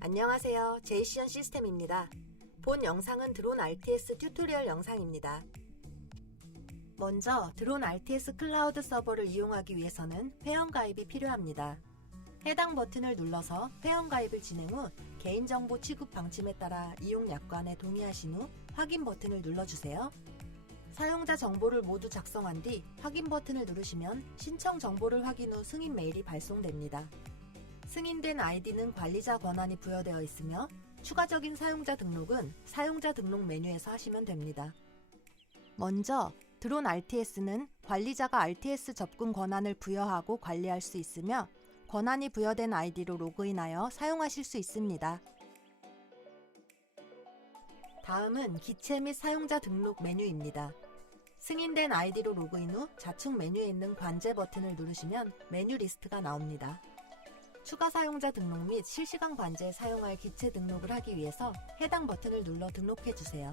안녕하세요. 제이시언 시스템입니다. 본 영상은 드론 RTS 튜토리얼 영상입니다. 먼저 드론 RTS 클라우드 서버를 이용하기 위해서는 회원가입이 필요합니다. 해당 버튼을 눌러서 회원가입을 진행 후 개인정보 취급 방침에 따라 이용 약관에 동의하신 후 확인 버튼을 눌러주세요. 사용자 정보를 모두 작성한 뒤 확인 버튼을 누르시면 신청 정보를 확인 후 승인 메일이 발송됩니다. 승인된 아이디는 관리자 권한이 부여되어 있으며 추가적인 사용자 등록은 사용자 등록 메뉴에서 하시면 됩니다. 먼저 드론 RTS는 관리자가 RTS 접근 권한을 부여하고 관리할 수 있으며 권한이 부여된 아이디로 로그인하여 사용하실 수 있습니다. 다음은 기체 및 사용자 등록 메뉴입니다. 승인된 아이디로 로그인 후 좌측 메뉴에 있는 관제 버튼을 누르시면 메뉴 리스트가 나옵니다. 추가 사용자 등록 및 실시간 관제에 사용할 기체 등록을 하기 위해서 해당 버튼을 눌러 등록해 주세요.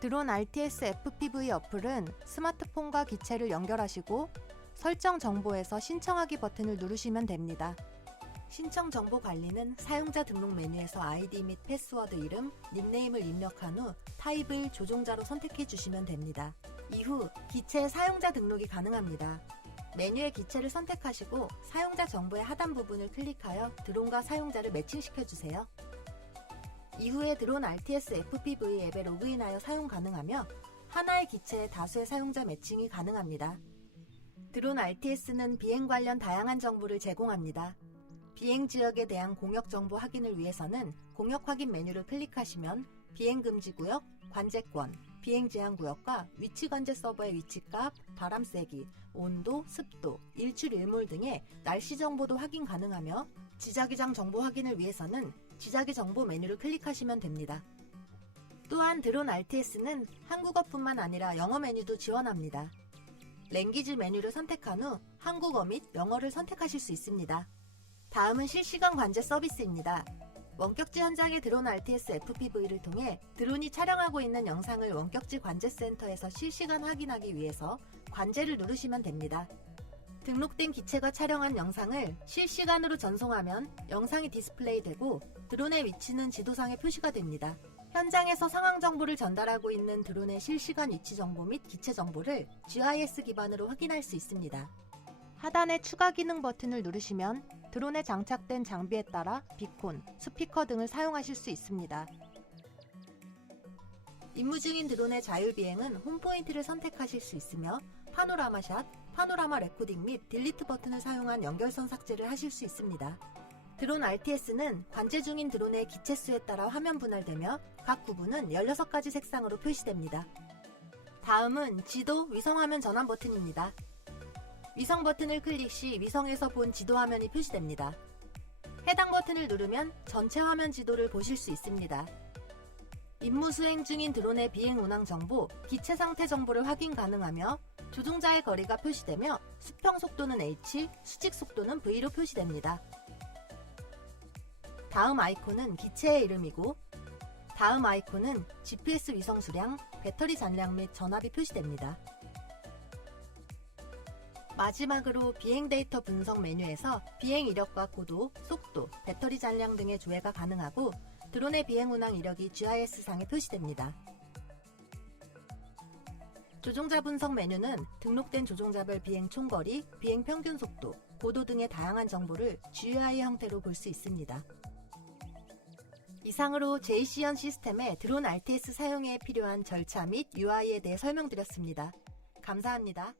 드론 RTS FPV 어플은 스마트폰과 기체를 연결하시고 설정 정보에서 신청하기 버튼을 누르시면 됩니다. 신청 정보 관리는 사용자 등록 메뉴에서 아이디 및 패스워드 이름, 닉네임을 입력한 후 타입을 조종자로 선택해 주시면 됩니다. 이후 기체 사용자 등록이 가능합니다. 메뉴의 기체를 선택하시고 사용자 정보의 하단 부분을 클릭하여 드론과 사용자를 매칭시켜 주세요. 이후에 드론 RTS FPV 앱에 로그인하여 사용 가능하며 하나의 기체에 다수의 사용자 매칭이 가능합니다. 드론 RTS는 비행 관련 다양한 정보를 제공합니다. 비행 지역에 대한 공역 정보 확인을 위해서는 공역 확인 메뉴를 클릭하시면 비행 금지 구역, 관제권, 비행 제한 구역과 위치 관제 서버의 위치값, 바람 세기, 온도, 습도, 일출 일몰 등의 날씨 정보도 확인 가능하며 지자기장 정보 확인을 위해서는 지자기 정보 메뉴를 클릭하시면 됩니다. 또한 드론 RTS는 한국어뿐만 아니라 영어 메뉴도 지원합니다. 랭귀지 메뉴를 선택한 후 한국어 및 영어를 선택하실 수 있습니다. 다음은 실시간 관제 서비스입니다. 원격지 현장의 드론 RTS FPV를 통해 드론이 촬영하고 있는 영상을 원격지 관제센터에서 실시간 확인하기 위해서 관제를 누르시면 됩니다. 등록된 기체가 촬영한 영상을 실시간으로 전송하면 영상이 디스플레이되고 드론의 위치는 지도상에 표시가 됩니다. 현장에서 상황 정보를 전달하고 있는 드론의 실시간 위치 정보 및 기체 정보를 GIS 기반으로 확인할 수 있습니다. 하단의 추가 기능 버튼을 누르시면 드론에 장착된 장비에 따라 비콘, 스피커 등을 사용하실 수 있습니다. 임무 중인 드론의 자율비행은 홈포인트를 선택하실 수 있으며 파노라마 샷, 파노라마 레코딩 및 딜리트 버튼을 사용한 연결선 삭제를 하실 수 있습니다. 드론 RTS는 관제 중인 드론의 기체수에 따라 화면 분할되며 각 구분은 16가지 색상으로 표시됩니다. 다음은 지도 위성화면 전환 버튼입니다. 위성 버튼을 클릭 시 위성에서 본 지도 화면이 표시됩니다. 해당 버튼을 누르면 전체 화면 지도를 보실 수 있습니다. 임무 수행 중인 드론의 비행 운항 정보, 기체 상태 정보를 확인 가능하며 조종자의 거리가 표시되며 수평 속도는 H, 수직 속도는 V로 표시됩니다. 다음 아이콘은 기체의 이름이고 다음 아이콘은 GPS 위성 수량, 배터리 잔량 및 전압이 표시됩니다. 마지막으로 비행 데이터 분석 메뉴에서 비행 이력과 고도, 속도, 배터리 잔량 등의 조회가 가능하고 드론의 비행 운항 이력이 GIS상에 표시됩니다. 조종자 분석 메뉴는 등록된 조종자별 비행 총거리, 비행 평균 속도, 고도 등의 다양한 정보를 GUI 형태로 볼 수 있습니다. 이상으로 JCN 시스템의 드론 RTS 사용에 필요한 절차 및 UI에 대해 설명드렸습니다. 감사합니다.